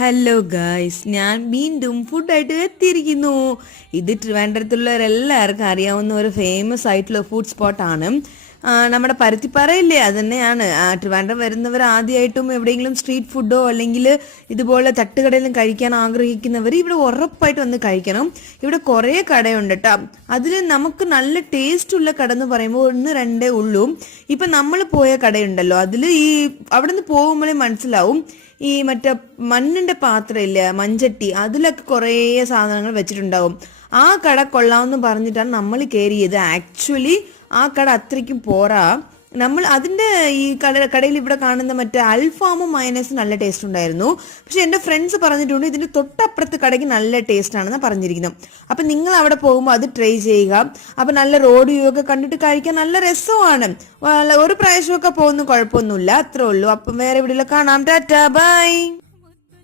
Hello guys, ഞാൻ വീണ്ടും ഫുഡായിട്ട് എത്തിയിരിക്കുന്നു. ഇത് ട്രിവാൻഡ്രത്തുള്ളവരെല്ലാവർക്കും അറിയാവുന്ന ഒരു ഫേമസ് ആയിട്ടുള്ള ഫുഡ് സ്പോട്ടാണ്. നമ്മുടെ പരുത്തിപ്പാറയില്ലേ, അത് തന്നെയാണ്. ട്രിവാൻഡ്രം വരുന്നവർ ആദ്യമായിട്ടും എവിടെയെങ്കിലും സ്ട്രീറ്റ് ഫുഡോ അല്ലെങ്കിൽ ഇതുപോലെ തട്ടുകടയിലും കഴിക്കാൻ ആഗ്രഹിക്കുന്നവർ ഇവിടെ ഉറപ്പായിട്ട് വന്ന് കഴിക്കണം. ഇവിടെ കുറേ കടയുണ്ട് കേട്ടോ. അതിൽ നമുക്ക് നല്ല ടേസ്റ്റ് ഉള്ള കട എന്ന് പറയുമ്പോൾ ഒന്ന് രണ്ടേ ഉള്ളൂ. ഇപ്പം നമ്മൾ പോയ കടയുണ്ടല്ലോ, അതിൽ അവിടെ നിന്ന് പോകുമ്പോഴേ മനസ്സിലാവും. മറ്റേ മണ്ണിന്റെ പാത്രം ഇല്ല, മൺചട്ടി, അതിലൊക്കെ കുറേ സാധനങ്ങൾ വെച്ചിട്ടുണ്ടാവും. ആ കട കൊള്ളാമെന്ന് പറഞ്ഞിട്ടാണ് നമ്മൾ കയറിയത്. ആക്ച്വലി ആ കട അത്രയ്ക്കും പോരാ. നമ്മൾ അതിൻ്റെ കടയിൽ ഇവിടെ കാണുന്ന മറ്റേ അൽഫാമും മയനൈസും നല്ല ടേസ്റ്റ് ഉണ്ടായിരുന്നു. പക്ഷെ എൻ്റെ ഫ്രണ്ട്സ് പറഞ്ഞിട്ടുണ്ട് ഇതിൻ്റെ തൊട്ടപ്പുറത്ത് കടയ്ക്ക് നല്ല ടേസ്റ്റ് ആണെന്ന് പറഞ്ഞിരിക്കുന്നത്. അപ്പം നിങ്ങൾ അവിടെ പോകുമ്പോൾ അത് ട്രൈ ചെയ്യുക. അപ്പം നല്ല റോഡ് വ്യൂ ഒക്കെ കണ്ടിട്ട് കഴിക്കാൻ നല്ല രസമാണ്. ഒരു പ്രാവശ്യമൊക്കെ പോകുന്നു, കുഴപ്പമൊന്നുമില്ല, അത്രേ ഉള്ളൂ. അപ്പം വേറെ എവിടെയെങ്കിലും കാണാം. ടാറ്റാ, ബൈ.